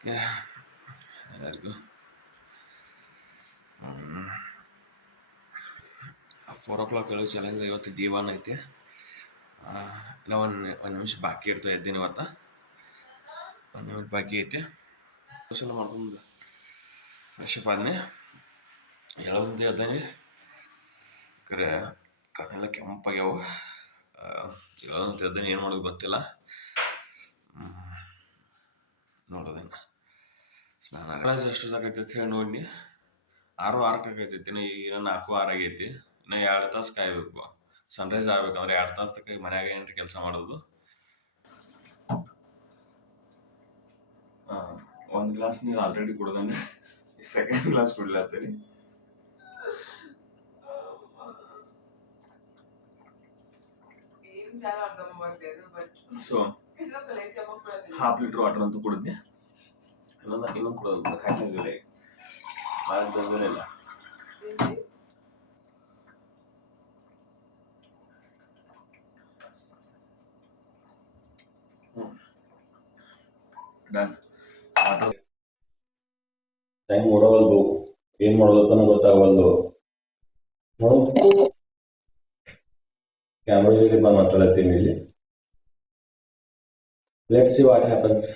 Okay ಎಲ್ಲರಿಗೂ 4 o'clock ಹೇಳೋ challenge ಇವತ್ತು D1 ಐತಿ. ಇಲ್ಲ ಒಂದು ನಿಮಿಷ ಬಾಕಿ ಇರ್ತಾ ಇದ್ದೀನಿ ಇವತ್ತು. 1 ನಿಮಿಷ ಬಾಕಿ ಐತಿ. ಕ್ವಶನ್ ಮಾಡ್ಕೊಂಡು ಫ್ರೆಶ್ ಅಪ್ ಆದ್ನಿ. ಹೇಳೋದಂತೆ ಅದೇನಿ ಕರೆ ಕಣ್ಣೆಲ್ಲ ಕೆಂಪಾಗ್ಯಾವ. ಹೇಳೋದಂತೆ ಅದೇನಿ ಏನು ಮಾಡೋದು ಗೊತ್ತಿಲ್ಲ. ನೋಡೋದೇನು ಸ್ನಾನ ಎಷ್ಟು ಸಾಕೈತಿ ಅಂತ ಹೇಳಿ ನೋಡಿ. 6:06 ಆಗೈತಿ. ಈಗ 4:06 ಆಗೈತಿ. ಇನ್ನು 2 ತಾಸು ಕಾಯ್ಬೇಕು. ಸನ್ರೈಸ್ ಆಗ್ಬೇಕಂದ್ರೆ 2 ತಾಸು ತಕ್ಕ ಮನ್ಯಾಗ ಏನ್ರಿ ಕೆಲಸ ಮಾಡೋದು. ಒಂದು ಗ್ಲಾಸ್ ನೀರು ಆಲ್ರೆಡಿ ಕುಡ್ದಾನೆ. ಸೆಕೆಂಡ್ ಗ್ಲಾಸ್ ಕುಡ್ಲತ್ತೀನಿ. ಸೊ ½ ಲೀಟರ್ ವಾಟರ್ ಅಂತೂ ಕುಡಿದ್ನಿ. ಇನ್ನೊಂದು ಕುಡೋದು ಕಾಯ್ತಿಲ್ಲ. ಭಾಳ ತೊಂದರೆ ಇಲ್ಲ. ಡನ್. ಟೈಮ್ ಓಡವಲ್ದು, ಏನ್ ಮಾಡೋದನ್ನ ಗೊತ್ತಾಗವಲ್ದು. ಕ್ಯಾಮ್ರಾ ಜೊತೆ ನಾನು ಮಾತಾಡತ್ತೀನಿ ಇಲ್ಲಿ. Let's see what happens.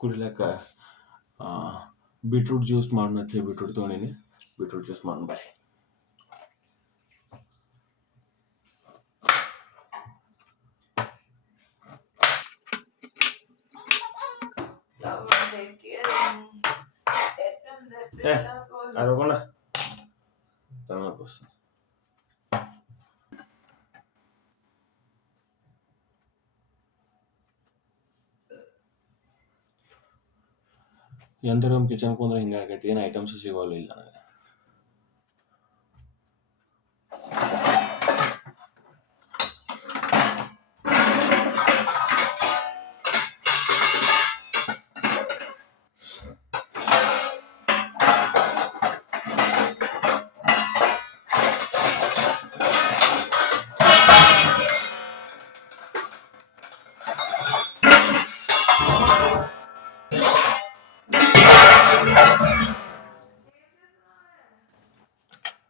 ಕುಡಿಲಕ್ಕ ಬೀಟ್ರೂಟ್ ಜ್ಯೂಸ್ ಮಾಡೋಣ. ಬೀಟ್ರೂಟ್ ತೊಗೊಂಡಿನಿ. ಬೀಟ್ರೂಟ್ ಜ್ಯೂಸ್ ಮಾಡೋಣ ಬಾಯ್. ಆರೋಗೋಣ ತಗೋಸ್ ಎಂತರ ಕಿಚನ್ ಕುಂದ್ರೆ ಹಿಂಗಾಗೈತಿ. ಏನು ಐಟಮ್ಸ್ ಸಿಗೋಲ್ಲ ಇಲ್ಲ ನನಗೆ.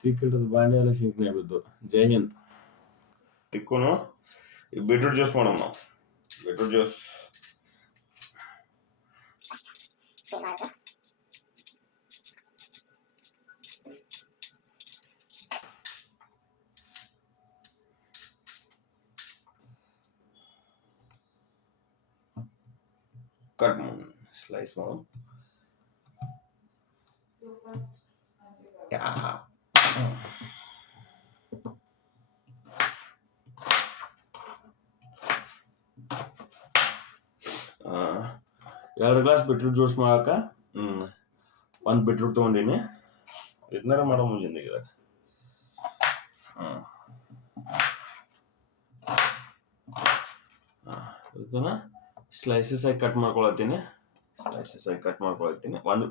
ತಿಕ್ಕಿಟ್ಟದ ಬಾಂಡೆ ಎಲ್ಲ ಶಿಂಕ್ನೆ ಬಿದ್ದು. ಜೈ ಹಿಂದ್. ತಿಕ್ಕುನು ಬೀಟ್ರೂಟ್ ಜ್ಯೂಸ್ ಮಾಡೋಣ. ಬೀಟ್ರೂಟ್ ಜ್ಯೂಸ್ ಕಟ್ ಮಾಡೋಣ, ಸ್ಲೈಸ್ ಮಾಡೋಣ. ಎರಡು ಗ್ಲಾಸ್ ಬೀಟ್ರೂಟ್ ಜ್ಯೂಸ್ ಮಾಡಕ 1 ಬೀಟ್ರೂಟ್ ತೊಗೊಂಡಿನಿ. ಇದನ್ನಾರ ಮಾಡೋ ಮುಂಜಿಂದಿಗೆ ಇದನ್ನ ಸ್ಲೈಸಸ್ ಆಗಿ ಕಟ್ ಮಾಡ್ಕೊಳತ್ತೀನಿ.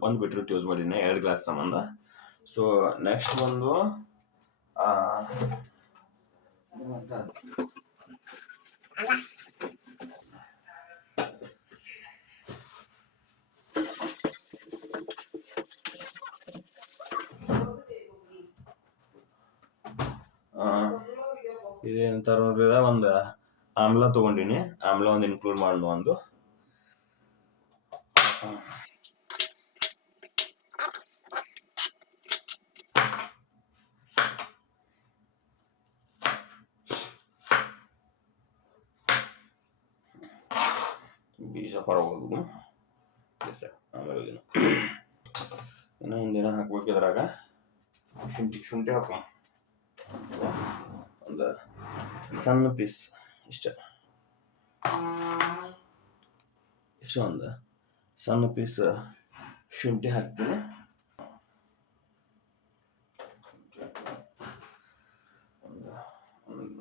ಒಂದು ಬೀಟ್ರೂಟ್ ಯೂಸ್ ಮಾಡೀನಿ 2 ಗ್ಲಾಸ್ ಸಂಬಂಧ. ಸೊ ನೆಕ್ಸ್ಟ್ ಒಂದು ಇದೇನಂತಾರ ನೋಡ್ರಿ, ಒಂದು ಆಮ್ಲ ತಗೊಂಡಿನಿ. ಆಮ್ಲ ಒಂದು ಇನ್ಕ್ಲೂಡ್ ಮಾಡೋಣ. ಒಂದು ಬೀಜ ಹೊರಗೋದು. ಆಮೇಲೆ ಇನ್ನೂ ಒಂದಿನ ಹಾಕ್ಬೇಕು. ಇದ್ರಾಗ ಶುಂಠಿ ಹಾಕೋ ಒಂದು ಸಣ್ಣ ಪೀಸ್ ಇಷ್ಟ. ಒಂದು ಸಣ್ಣ ಪೀಸ್ ಶುಂಠಿ ಹಾಕ್ತೀನಿ.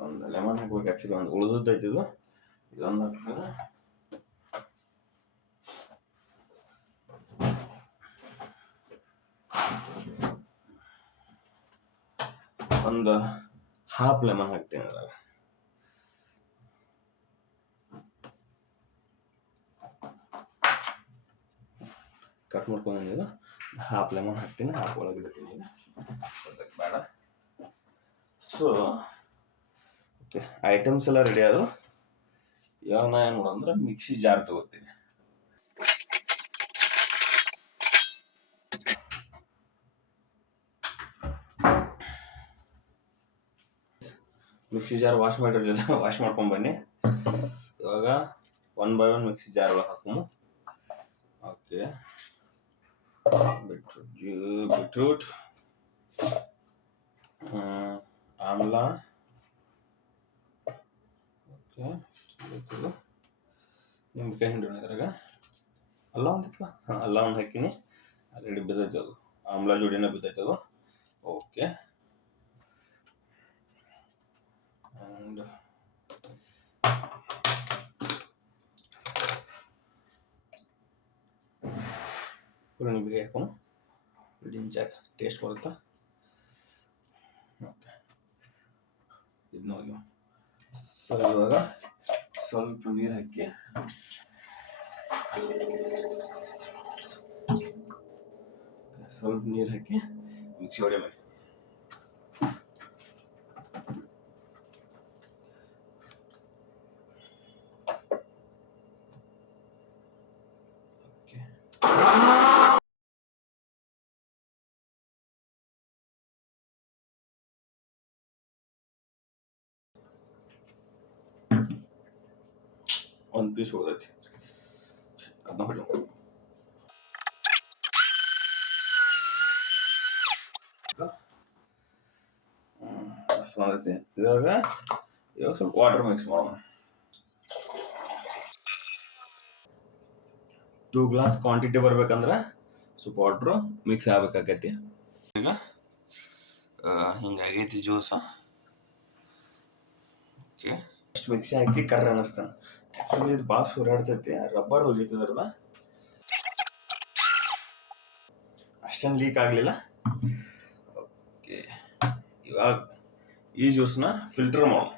ಒಂದು ಲೆಮನ್ ಹಾಕ್ಬೇಕು. ಆ್ಯಕ್ಚುಲಿ ಒಂದು ಉಳಿದೈತಿದು. ಇದೊಂದು ಹಾಕ್ತಾರೆ. ಒಂದು ಹಾಫ್ ಲೆಮನ್ ಹಾಕ್ತೀನಿ ಅದ್ರಾಗ. ಕಟ್ ಮಾಡ್ಕೊಂಡಿದ್ದು ಹಾಫ್ ಲೆಮನ್ ಹಾಕ್ತೀನಿ, ಹಾಫ್ ಒಳಗೆ ಇಡ್ತೀನಿ, ಬೇಡ. ಸೊ ಓಕೆ, ಐಟಮ್ಸ್ ಎಲ್ಲ ರೆಡಿ ಆದವು. ಇವಾಗ ನಾ ಏನು ಮಾಡೋದಂದ್ರೆ ಮಿಕ್ಸಿ ಜಾರ್ ತಗೋತೀನಿ. ಮಿಕ್ಸಿ ಜಾರ್ ವಾಶ್ ಮಾಡಿರಲಿಲ್ಲ, ವಾಶ್ ಮಾಡ್ಕೊಂಡು ಬನ್ನಿ. ಇವಾಗ 1 by 1 ಮಿಕ್ಸಿ ಜಾರ್ ಒಳಗೆ ಹಾಕೋಣ. ಓಕೆ, ಬೀಟ್ರೂಟ್, ಆಮ್ಲ, ಓಕೆ, ನಿಂಬೆಕಾಯಿ ಹಿಂಡಿ ಇದ್ರಾಗ ಅಲ್ಲ ಒಂದಿತ್ತು, ಅಲ್ಲ ಒಂದು ಹಾಕಿನಿ, ಆಲ್ರೆಡಿ ಬಿದ್ದೈತೆ ಅದು, ಆಮ್ಲ ಜೋಡಿನ ಬಿದ್ದೈತೆ ಅದು. ಓಕೆ, ಆ್ಯಂಡ್ ನಿಂಬೆಕಾಯಿ ಹಾಕೋಣ, ಜಾಕ್ ಟೇಸ್ಟ್ ಬರುತ್ತಾ. ಓಕೆ, ಇದು ನೋಡಿ. ಸೊ ಇವಾಗ ಸ್ವಲ್ಪ ನೀರು ಹಾಕಿ ಮಿಕ್ಸಿ ಹೊಡೆ ಮಾಡಿ. ಒಂದು ಪೀಸ್ ಉಳ್ದೈತಿ, ಅದನ್ನ ಹೊಡಿ. ಬಂದೈತಿ. ಇವಾಗ ಸ್ವಲ್ಪ ವಾಟರ್ ಮಿಕ್ಸ್ ಮಾಡೋಣ. 2 ಗ್ಲಾಸ್ ಕ್ವಾಂಟಿಟಿ ಬರ್ಬೇಕಂದ್ರೆ ಸ್ವಲ್ಪ ವಾಟ್ರು ಮಿಕ್ಸ್ ಆಗ್ಬೇಕಾಗೈತಿ. ಈಗ ಹಿಂಗಾಗೈತಿ ಜ್ಯೂಸ್. ಓಕೆ, ಅಷ್ಟು ಮಿಕ್ಸಿ ಹಾಕಿ ಕರ್ರ ಅನ್ನಿಸ್ತಾನೆ. ಆ್ಯಕ್ಚುಲಿ ಇದು ಭಾಳ ಸುರಾಡ್ತೈತಿ, ರಬ್ಬರ್ ಹೋಗಿರ್ತದಲ್ಲ, ಅಷ್ಟೊಂದು ಲೀಕ್ ಆಗಲಿಲ್ಲ. ಓಕೆ, ಇವಾಗ ಈ ಜ್ಯೂಸ್ನ ಫಿಲ್ಟರ್ ಮಾಡೋಣ.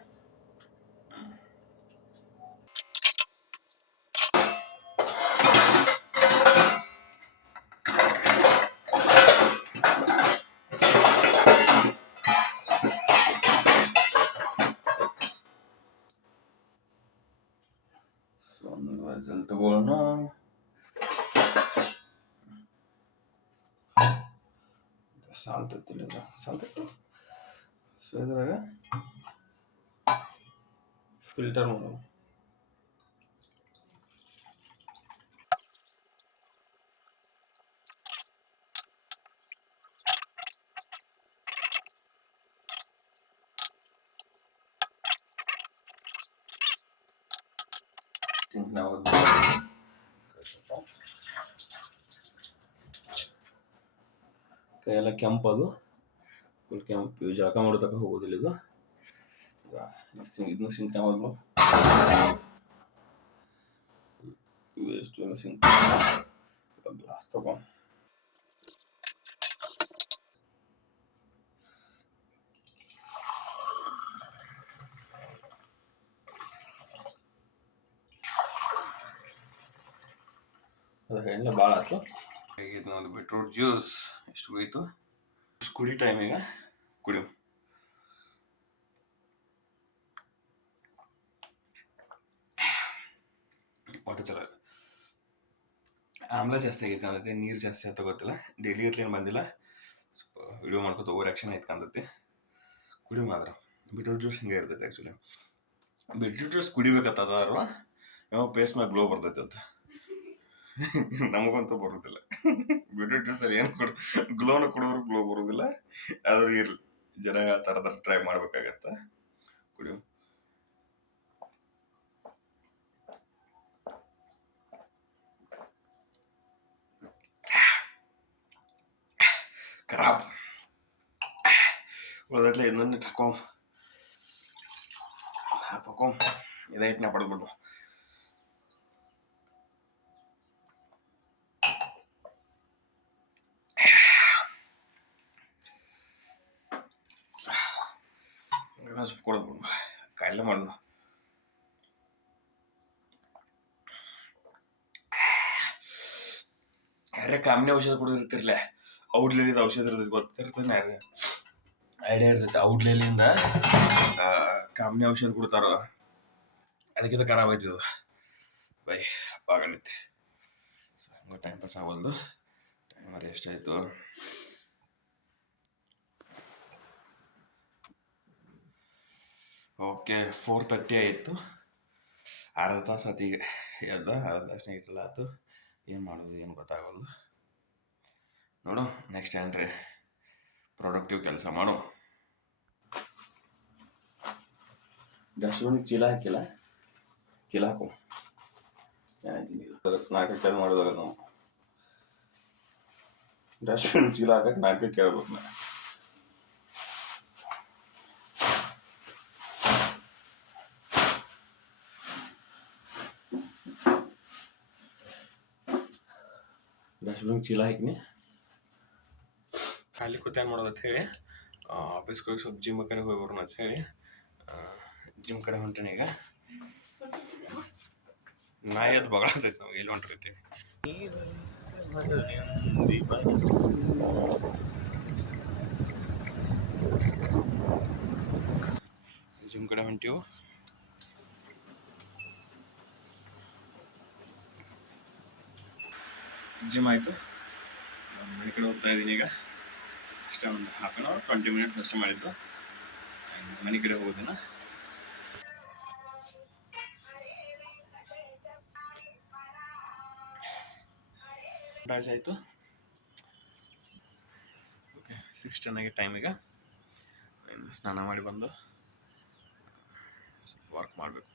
ಒಂದು ವೆಸಲ್ ತಗೊಳ್ಳೋಣ. ಸಾಲ್ಟ್ ಇತ್ತಿಲ್ಲ, ಸಾಲ್ಟ್ ಇತ್ತು. ಸೊ ಇದ್ರಾಗ ಫಿಲ್ಟರ್ ಮಾಡೋಣ. ಕೈಯೆಲ್ಲ ಕೆಂಪದು, ಫುಲ್ ಕೆಂಪು, ಜಳಕ ಮಾಡೋ ತನಕ ಹೋಗೋದಿಲ್ಲ ಇದು. ಇದನ್ನ ಸಿಂಕ್ ಮಾಡೋದು, ವೇಸ್ಟ್ ಎಲ್ಲ ಸಿಂಕ್. ಗ್ಲಾಸ್ ತಗೊಂಡು ಅದು ಎಣ್ಣೆ ಭಾಳ ಆಯ್ತು. ಹೇಗಿದ್ದು ಒಂದು ಬೀಟ್ರೂಟ್ ಜ್ಯೂಸ್ ಎಷ್ಟು ಹೋಯ್ತು. ಕುಡಿ ಟೈಮಿಗೆ ಕುಡಿ. ವಾಟರ್ ಚಲೋ, ಆಮ್ಲ ಜಾಸ್ತಿ ಆಗೈತೆ ಅಂದೈತೆ, ನೀರು ಜಾಸ್ತಿ ಆಯ್ತು ಗೊತ್ತಿಲ್ಲ. ಡೈಲಿ ಏನು ಬಂದಿಲ್ಲ, ಸ್ವಲ್ಪ ವಿಡಿಯೋ ಮಾಡ್ಕೊತ ಓವರ್ ಆ್ಯಕ್ಷನ್ ಆಯ್ತು ಕಾಣ್ತೈತಿ. ಕುಡಿ ಮಾತ್ರ ಬೀಟ್ರೂಟ್ ಜ್ಯೂಸ್ ಹಿಂಗೆ ಇರ್ತೈತೆ. ಆ್ಯಕ್ಚುಲಿ ಬೀಟ್ರೂಟ್ ಜ್ಯೂಸ್ ಕುಡಿಬೇಕತ್ತದಾರ ಯಾವ ಪೇಸ್ ಮ್ಯಾಗ ಗ್ಲೋ ಬರ್ತೈತೆ ಅಂತ. ನಮಗಂತೂ ಬರುದಿಲ್ಲ. ಬೀಟ್ರೂಟ್ ಜ್ಯೂಸಲ್ಲಿ ಏನು ಗ್ಲೋನ ಕೊಡೋರು ಗ್ಲೋ ಬರುದಿಲ್ಲ. ಆದ್ರೂ ಇರ್ಲಿ, ಜನ ಆ ಥರದ ಟ್ರೈ ಮಾಡ್ಬೇಕಾಗತ್ತ. ಕುಡಿಯೋ ಖರಾಬ್ ಉಳ್ದಟ್ಲೆ ಇನ್ನೊಂದು ಹಾಕೊಂಡ್ ಇದೈಟ್ನ ಪಡೆದ್ಬಿಡು. ಸ್ವಲ್ಪ ಕೊಡೋದು ಕಾಯಿಲೆ ಮಾಡೋಣ. ಯಾರೇ ಕಾಮಿನಿ ಔಷಧ ಕುಡಿದಿರ್ತಿರ್ಲೆ, ಔಡ್ಲೇಲಿದ ಔಷಧ ಇರ್ತೈತಿ ಗೊತ್ತಿರ್ತಾನೆ, ಯಾರು ಐಡಿಯಾ ಇರ್ತೈತಿ. ಔಡ್ಲೇಲಿಂದ ಕಾಮಿನಿ ಔಷಧ ಕೊಡ್ತಾರ, ಅದಕ್ಕಿಂತ ಖರಾಬ್ ಆಯ್ತದ ಬೈ ಆಗಲೈತಿ. ಸೊ ಹಂಗೆ ಟೈಮ್ ಪಾಸ್ ಆಗೋದು. ಟೈಮರ್ ಎಷ್ಟಾಯಿತು? ಓಕೆ 4:30 ಆಯಿತು. ಅರ್ಧ ತಾಸು ಆತು ಈಗ ಎದ್ದ, ಅರ್ಧ ತಾಸು ಇಟ್ಟಲ್ಲ ಆಯ್ತು. ಏನು ಮಾಡೋದು ಏನು ಗೊತ್ತಾಗಲ್ಲ. ನೋಡು ನೆಕ್ಸ್ಟ್ ಏನ್ರಿ ಪ್ರೊಡಕ್ಟಿವ್ ಕೆಲಸ ಮಾಡು. ಡಸ್ಟ್ಬಿನ್ಗೆ ಚೀಲ ಹಾಕಿಲ್ಲ, ಚೀಲ ಹಾಕು. 4 ಕೇಳಿ ಮಾಡಿದಾಗ ನಾವು ಡಸ್ಟ್ಬಿನ್ ಚೀಲ ಹಾಕಕ್ಕೆ 4 ಕೇಳ್ಬೇಕು. ನಾ ಡಸ್ಟ್ಬಿನ್ ಚೀಲ ಹಾಕಿನಿ. ಖಾಲಿ ಕೂತ ಏನು ಮಾಡೋದು ಅಂತ ಹೇಳಿ ಆಫೀಸ್ಗೆ ಹೋಗಿ ಸ್ವಲ್ಪ ಜಿಮ್ ಕಡೆ ಹೋಗಿ ಬರೋಣ ಅಂತ ಹೇಳಿ ಜಿಮ್ ಕಡೆ ಹೊಂಟೇನೆ ಈಗ. ನಾಯಿ ಅದು ಬಗಳತೈತಿ, ನಾವು ಎಲ್ಲಿ ಹೊಂಟಿರ್ತೀವಿ. ಜಿಮ್ ಕಡೆ ಹೊಂಟೀವು. ಜಿಮ್ ಆಯಿತು, ಮನೆ ಕಡೆ ಹೋಗ್ತಾ ಇದ್ದೀನಿ ಈಗ. ಅಷ್ಟೇ ಒಂದು 1/2 hour 20 minutes ಅಷ್ಟೇ ಮಾಡಿದ್ದು. ಮನೆ ಕಡೆ ಹೋಗೋದಿನ. ರಾಜ್ ಆಯಿತು. ಓಕೆ 6:10 ಆಗಿ ಟೈಮ್ ಈಗ. ಸ್ನಾನ ಮಾಡಿ ಬಂದು ವರ್ಕ್ ಮಾಡಬೇಕು.